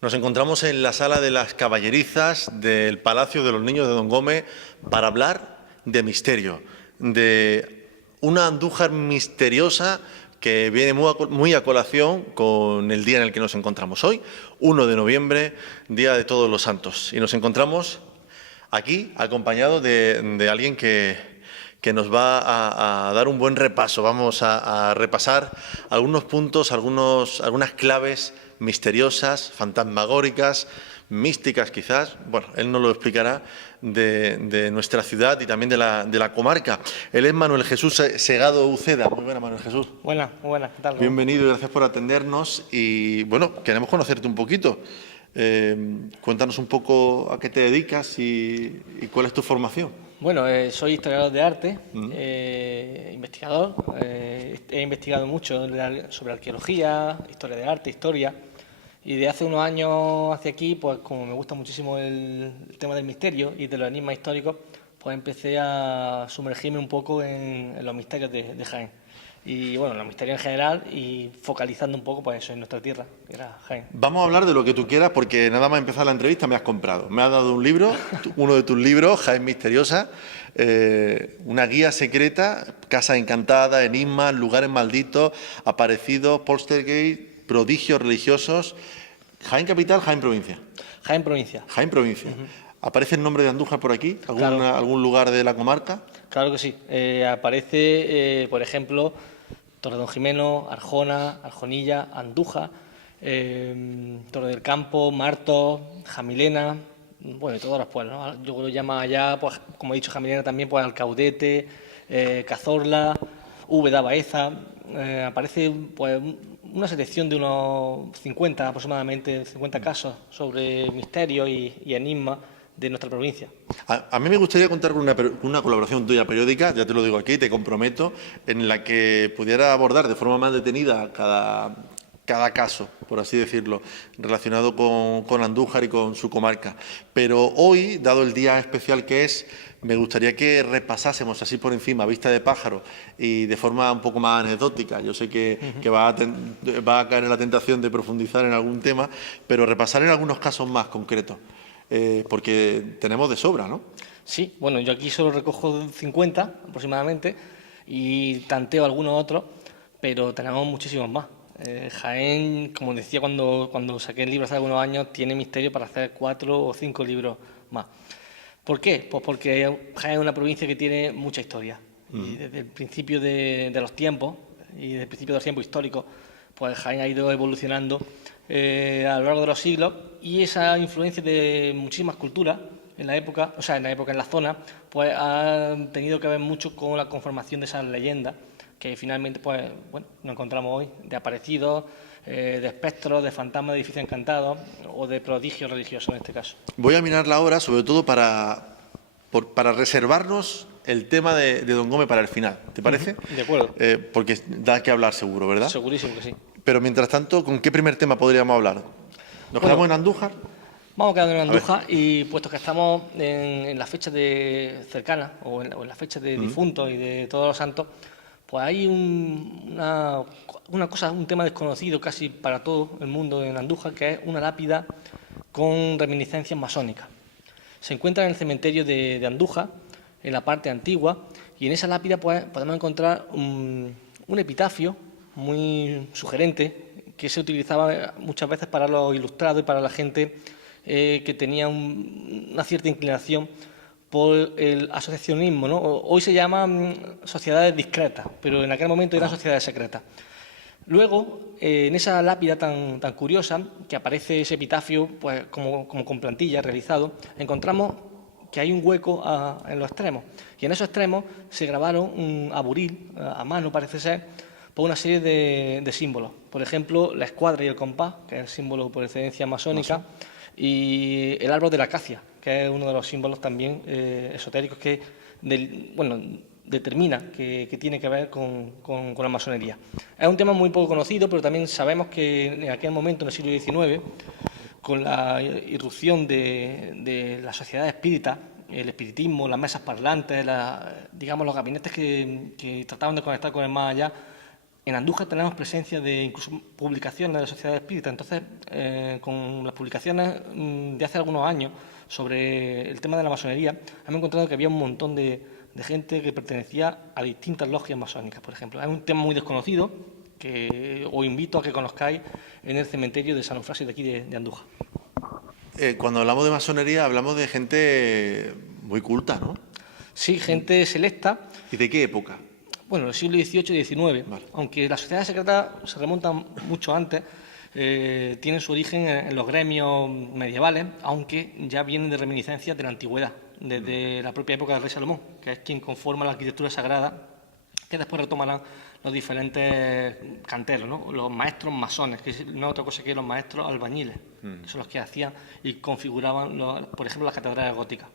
Nos encontramos en la sala de las caballerizas del Palacio de los Niños de Don Gómez para hablar de misterio, de una Andújar misteriosa que viene muy a colación con el día en el que nos encontramos hoy, 1 de noviembre, Día de Todos los Santos. Y nos encontramos aquí acompañados de alguien que nos va a dar un buen repaso. Vamos a repasar algunos puntos, algunas claves misteriosas, fantasmagóricas, místicas quizás. Bueno, él nos lo explicará, de nuestra ciudad y también de la comarca. Él es Manuel Jesús Segado Uceda. Muy buena, Manuel Jesús. Buenas, muy buenas. ¿Qué tal? Bienvenido y gracias por atendernos. Y bueno, queremos conocerte un poquito. Cuéntanos un poco a qué te dedicas y cuál es tu formación. Bueno, soy historiador de arte, investigador. He investigado mucho sobre arqueología, historia de arte, historia. Y de hace unos años hacia aquí, pues como me gusta muchísimo el tema del misterio y de los enigmas históricos, pues empecé a sumergirme un poco en los misterios de Jaén. Y bueno, los misterios en general y focalizando un poco pues eso en nuestra tierra, que era Jaén. Vamos a hablar de lo que tú quieras porque nada más empezar la entrevista me has comprado. Me has dado un libro, uno de tus libros, Jaén Misteriosa, una guía secreta, Casa Encantada, enigmas, lugares malditos, aparecidos, poltergeist, prodigios religiosos. Jaén capital, Jaén provincia. Jaén provincia. Jaén provincia. ¿Aparece el nombre de Andújar por aquí? Claro. ¿Algún lugar de la comarca? Claro que sí. Aparece, por ejemplo, Torredonjimeno, Arjona, Arjonilla, Andújar, Torre del Campo, Martos, Jamilena, bueno, y todos los pueblos, ¿no? Yo lo llamo allá, pues, como he dicho, Jamilena también, pues Alcaudete, Cazorla, Úbeda, Baeza. Aparece pues una selección de unos 50 aproximadamente, 50 casos sobre misterios y enigmas de nuestra provincia. A mí me gustaría contar con una colaboración tuya periódica, ya te lo digo aquí, te comprometo, en la que pudiera abordar de forma más detenida cada caso, por así decirlo, relacionado con Andújar y con su comarca. Pero hoy, dado el día especial que es, me gustaría que repasásemos así por encima, a vista de pájaro y de forma un poco más anecdótica. Yo sé que va a caer en la tentación de profundizar en algún tema, pero repasar en algunos casos más concretos. Porque tenemos de sobra, ¿no? Sí, bueno, yo aquí solo recojo 50 aproximadamente y tanteo algunos otros, pero tenemos muchísimos más. Jaén, como decía cuando saqué el libro hace algunos años, tiene misterio para hacer 4 o 5 libros más. ¿Por qué? Pues porque Jaén es una provincia que tiene mucha historia. Y desde el principio de los tiempos, y desde el principio de los tiempos históricos, pues Jaén ha ido evolucionando a lo largo de los siglos, y esa influencia de muchísimas culturas en la zona, pues ha tenido que ver mucho con la conformación de esas leyendas que finalmente pues bueno, nos encontramos hoy, de aparecidos, de espectros, de fantasmas de edificios encantados o de prodigios religiosos en este caso. Voy a mirar la hora, sobre todo para reservarnos el tema de Don Gómez para el final, ¿te parece? De acuerdo. Porque da que hablar seguro, ¿verdad? Segurísimo que sí. Pero mientras tanto, ¿con qué primer tema podríamos hablar? ¿Nos quedamos en Andújar? Vamos quedando en Andújar, y puesto que estamos en las fechas cercanas o en las fechas de difuntos y de todos los santos, pues hay un tema desconocido casi para todo el mundo en Andújar, que es una lápida con reminiscencias masónicas. Se encuentra en el cementerio de Andújar, en la parte antigua, y en esa lápida pues, podemos encontrar un epitafio muy sugerente que se utilizaba muchas veces para los ilustrados y para la gente que tenía una cierta inclinación por el asociacionismo, ¿no? Hoy se llaman sociedades discretas, pero en aquel momento eran sociedades secretas. Luego, en esa lápida tan curiosa, que aparece ese epitafio pues, como con plantilla realizado, encontramos que hay un hueco en los extremos. Y en esos extremos se grabaron a buril, a mano parece ser, por una serie de símbolos. Por ejemplo, la escuadra y el compás, que es el símbolo por excelencia masónica, y el árbol de la acacia, que es uno de los símbolos también esotéricos que determina que tiene que ver con la masonería. Es un tema muy poco conocido, pero también sabemos que en aquel momento, en el siglo XIX, con la irrupción de la sociedad espírita el espiritismo, las mesas parlantes, digamos, los gabinetes que trataban de conectar con el más allá. En Andújar tenemos presencia de incluso publicaciones de sociedades espíritas. Entonces, con las publicaciones de hace algunos años sobre el tema de la masonería, hemos encontrado que había un montón de gente que pertenecía a distintas logias masónicas, por ejemplo. Es un tema muy desconocido que os invito a que conozcáis en el cementerio de San Eufrasio de aquí de Andújar. Cuando hablamos de masonería hablamos de gente muy culta, ¿no? Sí, gente selecta. ¿Y de qué época? Bueno, el siglo XVIII y XIX, Vale. aunque las sociedades secretas se remontan mucho antes, tienen su origen en los gremios medievales, aunque ya vienen de reminiscencias de la antigüedad, desde la propia época del rey Salomón, que es quien conforma la arquitectura sagrada, que después retomarán los diferentes canteros, ¿no? Los maestros masones, que no es otra cosa que los maestros albañiles, que son los que hacían y configuraban, por ejemplo, las catedrales góticas.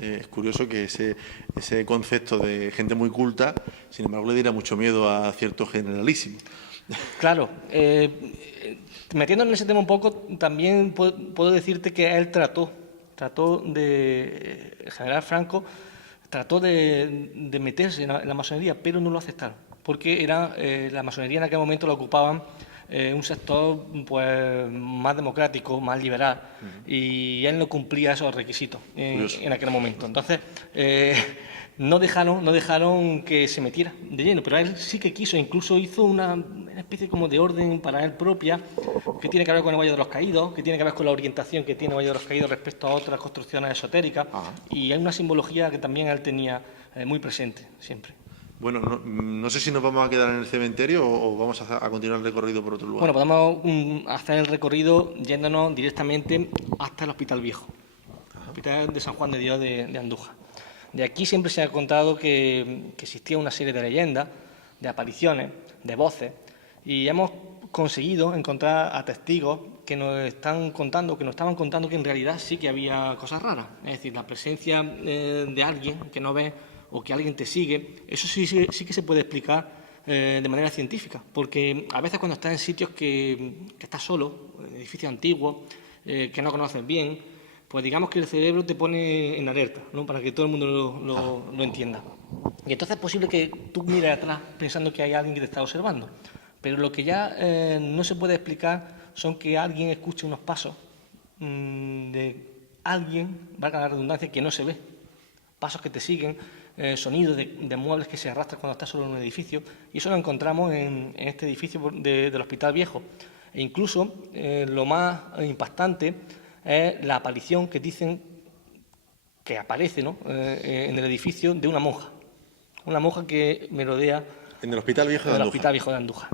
Es curioso que ese concepto de gente muy culta, sin embargo, le diera mucho miedo a ciertos generalísimos. Claro, metiéndonos en ese tema un poco, también puedo decirte que él el general Franco trató de meterse en la masonería, pero no lo aceptaron, porque la masonería en aquel momento la ocupaban un sector pues más democrático, más liberal, y él no cumplía esos requisitos en aquel momento. Entonces, no dejaron que se metiera de lleno, pero él sí que quiso, incluso hizo una especie como de orden para él propia, que tiene que ver con el Valle de los Caídos, que tiene que ver con la orientación que tiene el Valle de los Caídos respecto a otras construcciones esotéricas, y hay una simbología que también él tenía muy presente siempre. Bueno, no sé si nos vamos a quedar en el cementerio o vamos a continuar el recorrido por otro lugar. Bueno, podemos hacer el recorrido yéndonos directamente hasta el Hospital Viejo, el Hospital de San Juan de Dios de Andújar. De aquí siempre se ha contado que existía una serie de leyendas, de apariciones, de voces, y hemos conseguido encontrar a testigos que nos estaban contando que en realidad sí que había cosas raras. Es decir, la presencia de alguien que no ves o que alguien te sigue, eso sí que se puede explicar de manera científica, porque a veces cuando estás en sitios que estás solo, en edificios antiguos, que no conoces bien, pues digamos que el cerebro te pone en alerta, ¿no? Para que todo el mundo lo entienda. Y entonces es posible que tú mires atrás pensando que hay alguien que te está observando, pero lo que ya no se puede explicar son que alguien escuche unos pasos de alguien, valga la redundancia, que no se ve, pasos que te siguen, sonidos de muebles que se arrastran cuando estás solo en un edificio, y eso lo encontramos en este edificio del Hospital Viejo. E incluso lo más impactante es la aparición que dicen que aparece, ¿no? En el edificio de una monja que merodea en el Hospital Viejo de Andújar. Hospital Viejo de Andújar.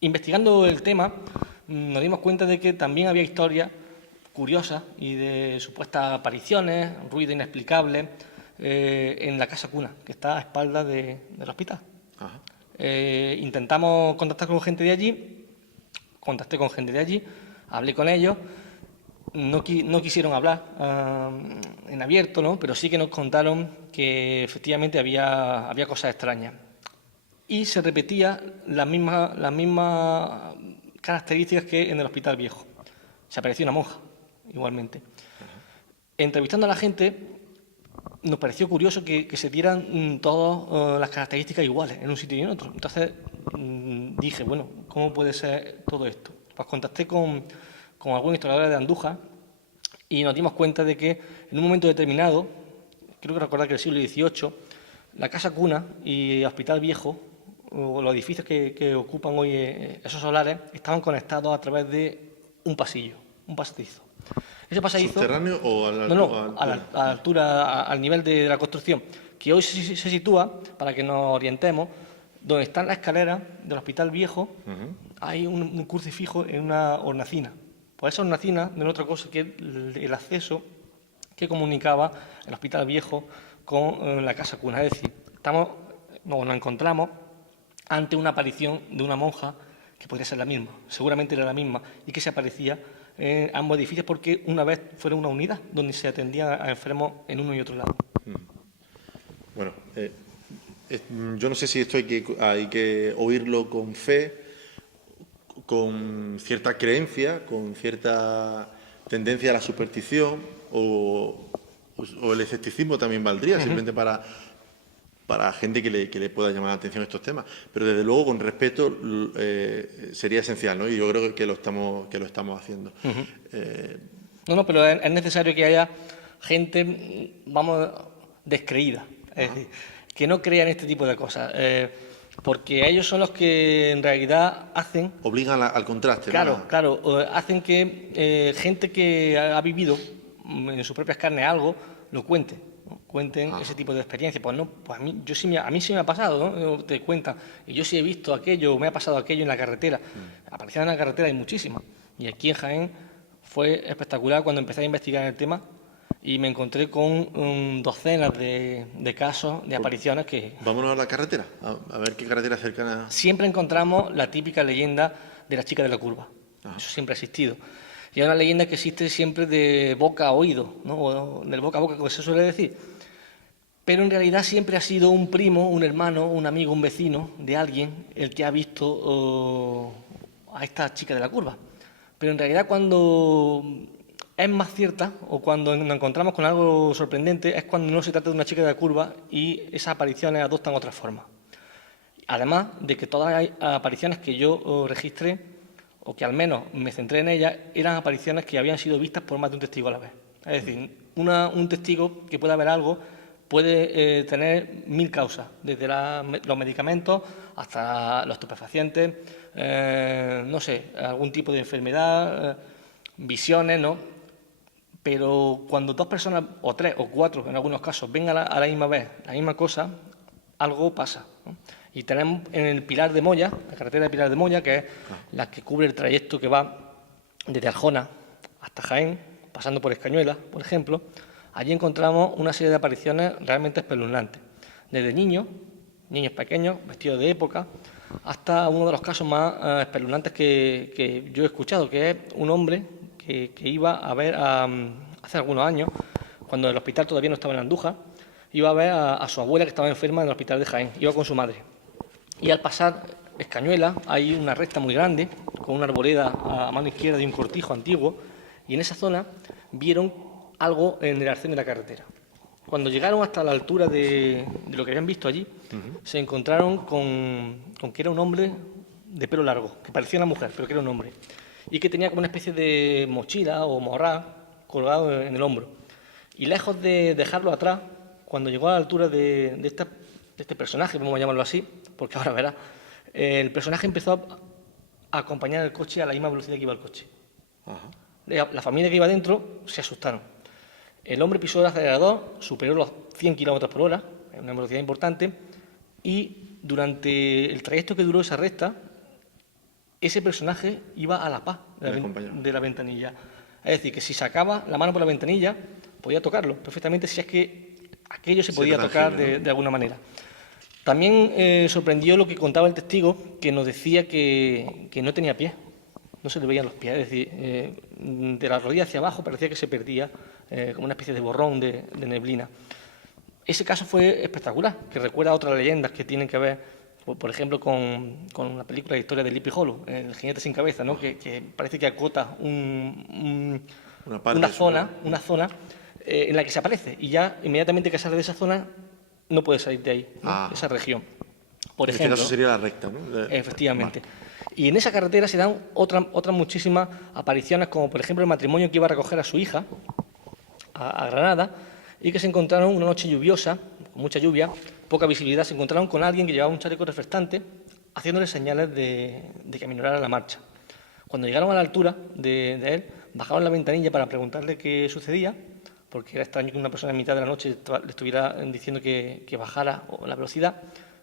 Investigando el tema, nos dimos cuenta de que también había historias curiosas y de supuestas apariciones, ruido inexplicable, en la casa cuna, que está a espaldas del hospital. Intentamos contactar con gente de allí, hablé con ellos, no quisieron hablar en abierto, ¿no? Pero sí que nos contaron que efectivamente había cosas extrañas. Y se repetía las mismas características que en el Hospital Viejo. Se apareció una monja, igualmente. Entrevistando a la gente, nos pareció curioso que se dieran todas las características iguales en un sitio y en otro. Entonces dije, bueno, ¿cómo puede ser todo esto? Pues contacté con algunos historiadores de Andújar y nos dimos cuenta de que en un momento determinado, creo que recordar que el siglo XVIII, la casa cuna y el Hospital Viejo, o los edificios que ocupan hoy esos solares, estaban conectados a través de un pasillo, un pasadizo. Ese pasadizo, ¿subterráneo o a la altura? No, a la altura, al nivel de la construcción, que hoy se sitúa, para que nos orientemos, donde están las escaleras del Hospital Viejo, hay un crucifijo en una hornacina. Pues esa hornacina no es otra cosa que el acceso que comunicaba el Hospital Viejo con la casa cuna. Es decir, nos encontramos ante una aparición de una monja que podría ser la misma, seguramente era la misma, y que se aparecía en ambos edificios porque una vez fueron una unidad donde se atendía a enfermos en uno y otro lado. Bueno, yo no sé si esto hay que oírlo con fe, con cierta creencia, con cierta tendencia a la superstición o o el escepticismo también valdría, simplemente para gente que le pueda llamar la atención estos temas. Pero desde luego, con respeto, sería esencial, ¿no? Y yo creo que lo estamos haciendo. No, pero es necesario que haya gente, vamos, descreída, es decir, que no crea en este tipo de cosas, porque ellos son los que en realidad hacen... Obligan al contraste, Claro, ¿no? claro, hacen que gente que ha vivido en sus propias carnes algo, lo cuente, ¿no? Cuenten ese tipo de experiencias. Pues no, pues a mí sí me ha pasado, ¿no? Te cuentan, y yo sí he visto aquello, me ha pasado aquello en la carretera. Aparecían en la carretera hay muchísimas, y aquí en Jaén fue espectacular cuando empecé a investigar el tema y me encontré con docenas de casos de apariciones que... Vámonos a la carretera, a ver qué carretera cercana... Siempre encontramos la típica leyenda de la chica de la curva. Eso siempre ha existido. Y es una leyenda que existe siempre de boca a oído, ¿no? O del boca a boca, como se suele decir. Pero en realidad siempre ha sido un primo, un hermano, un amigo, un vecino de alguien el que ha visto a esta chica de la curva. Pero en realidad cuando es más cierta o cuando nos encontramos con algo sorprendente es cuando no se trata de una chica de la curva y esas apariciones adoptan otra forma. Además de que todas las apariciones que yo registré, o que al menos me centré en ellas, eran apariciones que habían sido vistas por más de un testigo a la vez. Es decir, un testigo que pueda ver algo puede tener 1000 causas, desde los medicamentos hasta los estupefacientes, no sé, algún tipo de enfermedad, visiones, ¿no? Pero cuando 2 personas, o 3 o 4 en algunos casos, ven a la misma vez la misma cosa, algo pasa, ¿no? Y tenemos en el Pilar de Moya, la carretera de Pilar de Moya, que es la que cubre el trayecto que va desde Arjona hasta Jaén, pasando por Escañuelas, por ejemplo. Allí encontramos una serie de apariciones realmente espeluznantes, desde niños pequeños, vestidos de época, hasta uno de los casos más espeluznantes que yo he escuchado, que es un hombre que iba a ver hace algunos años, cuando el hospital todavía no estaba en Andújar, iba a ver a su abuela que estaba enferma en el hospital de Jaén, iba con su madre. Y al pasar Escañuelas hay una recta muy grande, con una arboleda a mano izquierda y un cortijo antiguo, y en esa zona vieron algo en el arcén de la carretera. Cuando llegaron hasta la altura de lo que habían visto allí, se encontraron con que era un hombre de pelo largo, que parecía una mujer, pero que era un hombre, y que tenía como una especie de mochila o morral colgado en el hombro. Y lejos de dejarlo atrás, cuando llegó a la altura de este personaje, vamos a llamarlo así, porque ahora verá, el personaje empezó a acompañar el coche a la misma velocidad que iba el coche. La familia que iba dentro se asustaron. El hombre pisó el acelerador, superó los 100 kilómetros por hora, una velocidad importante, y durante el trayecto que duró esa recta, ese personaje iba a la paz de la ventanilla. Es decir, que si sacaba la mano por la ventanilla, podía tocarlo perfectamente si es que aquello se podía tocar de alguna manera. También sorprendió lo que contaba el testigo, que nos decía que no tenía pies, no se le veían los pies, es decir, de la rodilla hacia abajo parecía que se perdía, como una especie de borrón de neblina. Ese caso fue espectacular, que recuerda a otras leyendas que tienen que ver, por ejemplo, con la película de historia de Sleepy Hollow, El jinete sin cabeza, ¿no? que parece que acota una zona en la que se aparece, y ya inmediatamente que sale de esa zona no puede salir de ahí, ¿no? Esa región. Por ejemplo, este caso sería la recta, ¿no? Efectivamente. Y en esa carretera se dan otras muchísimas apariciones, como por ejemplo el matrimonio que iba a recoger a su hija a Granada y que se encontraron una noche lluviosa, con mucha lluvia, poca visibilidad, se encontraron con alguien que llevaba un chaleco reflectante haciéndole señales de que aminorara la marcha. Cuando llegaron a la altura de él, bajaron la ventanilla para preguntarle qué sucedía, porque era extraño que una persona en mitad de la noche le estuviera diciendo que bajara la velocidad,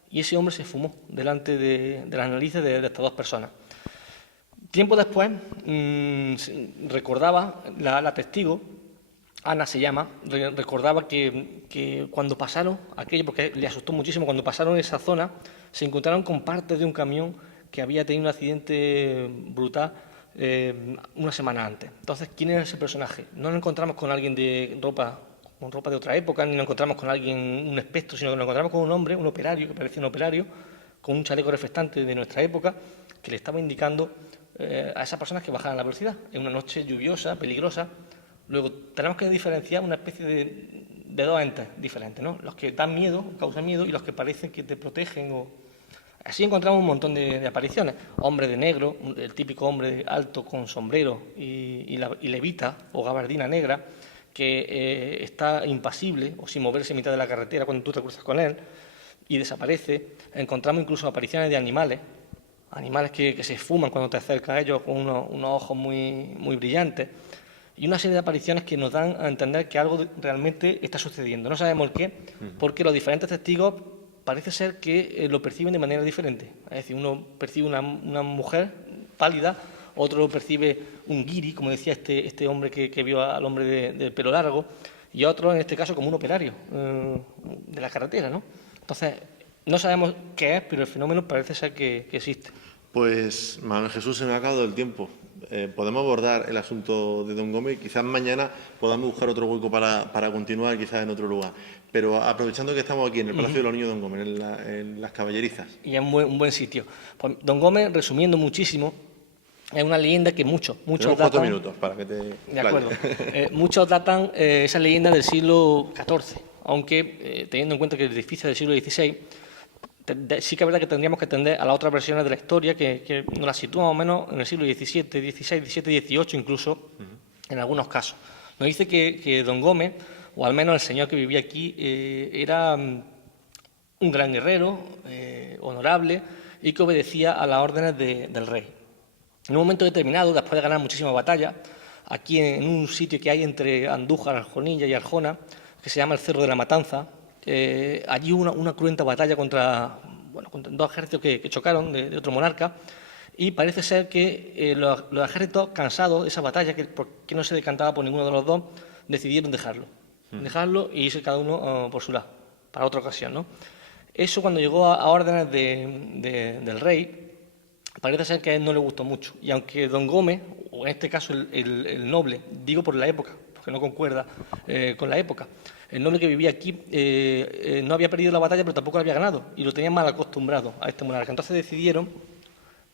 y ese hombre se fumó delante de las narices de estas 2 personas. Tiempo después, recordaba la testigo, Ana se llama, recordaba que cuando pasaron aquello, porque le asustó muchísimo, cuando pasaron esa zona, se encontraron con partes de un camión que había tenido un accidente brutal una semana antes. Entonces, ¿quién era ese personaje? No nos encontramos con alguien con ropa de otra época, ni nos encontramos con alguien, un espectro, sino que nos encontramos con un hombre, un operario, que parecía un operario, con un chaleco reflectante de nuestra época, que le estaba indicando a esas personas que bajaran la velocidad en una noche lluviosa, peligrosa, Luego, tenemos que diferenciar una especie de dos entes diferentes, ¿no? Los que dan miedo, causan miedo, y los que parecen que te protegen. Así encontramos un montón de apariciones. Hombre de negro, el típico hombre alto con sombrero y levita o gabardina negra, que está impasible o sin moverse en mitad de la carretera cuando tú te cruzas con él y desaparece. Encontramos incluso apariciones de animales que se esfuman cuando te acercas a ellos con unos ojos muy brillantes, y una serie de apariciones que nos dan a entender que algo realmente está sucediendo. No sabemos el qué, porque los diferentes testigos parece ser que lo perciben de manera diferente. Es decir, uno percibe una mujer pálida, otro percibe un guiri, como decía este hombre que vio al hombre de pelo largo, y otro, en este caso, como un operario de la carretera, ¿no? Entonces, no sabemos qué es, pero el fenómeno parece ser que existe. Pues, Manuel Jesús, se me ha acabado el tiempo. Podemos abordar el asunto de Don Gómez. Quizás mañana podamos buscar otro hueco para continuar, quizás en otro lugar. Pero aprovechando que estamos aquí en el Palacio de los Niños de Don Gómez, en las Caballerizas. Y es un buen sitio. Pues Don Gómez, resumiendo muchísimo, es una leyenda que muchos Tenemos 4 minutos para que te... De acuerdo. Muchos datan esa leyenda del siglo XIV, aunque teniendo en cuenta que el edificio es del siglo XVI, sí que es verdad que tendríamos que atender a las otras versiones de la historia que nos las sitúan más o menos en el siglo XVII, XVI, XVII, XVIII incluso, en algunos casos. Nos dice que Don Gómez, o al menos el señor que vivía aquí, era un gran guerrero, honorable, y que obedecía a las órdenes del rey. En un momento determinado, después de ganar muchísimas batallas, aquí en un sitio que hay entre Andújar, Arjonilla y Arjona, que se llama el Cerro de la Matanza, allí hubo una cruenta batalla contra dos ejércitos que chocaron de otro monarca, y parece ser que los ejércitos, cansados de esa batalla, que no se decantaba por ninguno de los dos, decidieron dejarlo y irse cada uno por su lado, para otra ocasión, ¿no? Eso, cuando llegó a órdenes del rey, parece ser que a él no le gustó mucho, y aunque Don Gómez, o en este caso el noble, digo por la época, porque no concuerda con la época, el noble que vivía aquí no había perdido la batalla, pero tampoco la había ganado, y lo tenían mal acostumbrado a este monarca. Entonces decidieron,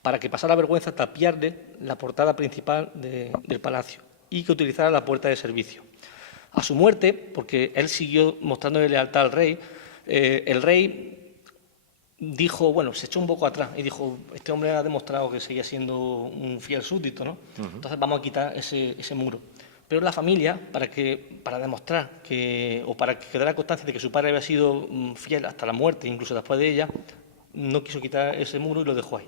para que pasara vergüenza, tapiarle la portada principal del palacio y que utilizara la puerta de servicio. A su muerte, porque él siguió mostrándole lealtad al rey, el rey dijo, se echó un poco atrás y dijo, este hombre ha demostrado que seguía siendo un fiel súbdito, ¿no? Entonces vamos a quitar ese muro. Pero la familia, para demostrar o para que quedara constancia de que su padre había sido fiel hasta la muerte, incluso después de ella, no quiso quitar ese muro y lo dejó ahí.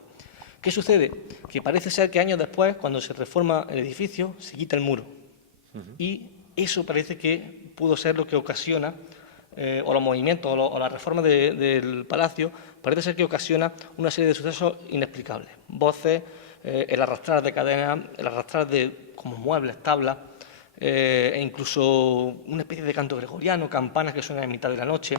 ¿Qué sucede? Que parece ser que años después, cuando se reforma el edificio, se quita el muro. Y eso parece que pudo ser lo que ocasiona, o los movimientos o la reforma del palacio, parece ser que ocasiona una serie de sucesos inexplicables. Voces, el arrastrar de cadenas, el arrastrar de como muebles, tablas, e incluso una especie de canto gregoriano, campanas que suenan en mitad de la noche,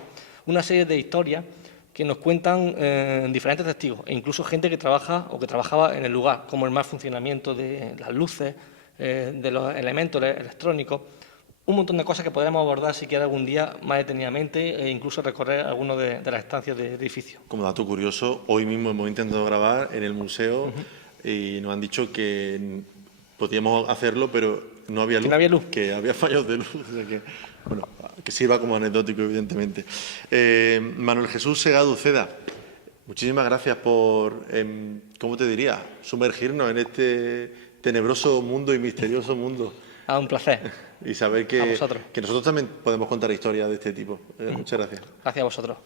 una serie de historias que nos cuentan diferentes testigos, e incluso gente que trabaja o que trabajaba en el lugar, como el mal funcionamiento de las luces, de los elementos electrónicos, un montón de cosas que podremos abordar si quiere algún día más detenidamente, e incluso recorrer algunas de las estancias del edificio. Como dato curioso, hoy mismo hemos intentado grabar en el museo y nos han dicho que podíamos hacerlo, pero no había luz. Que no había luz. Que había fallos de luz. O sea que sirva como anecdótico, evidentemente. Manuel Jesús Segado Uceda, muchísimas gracias por, ¿cómo te diría?, sumergirnos en este tenebroso mundo y misterioso mundo. Un placer. Y saber que nosotros también podemos contar historias de este tipo. Muchas gracias. Gracias a vosotros.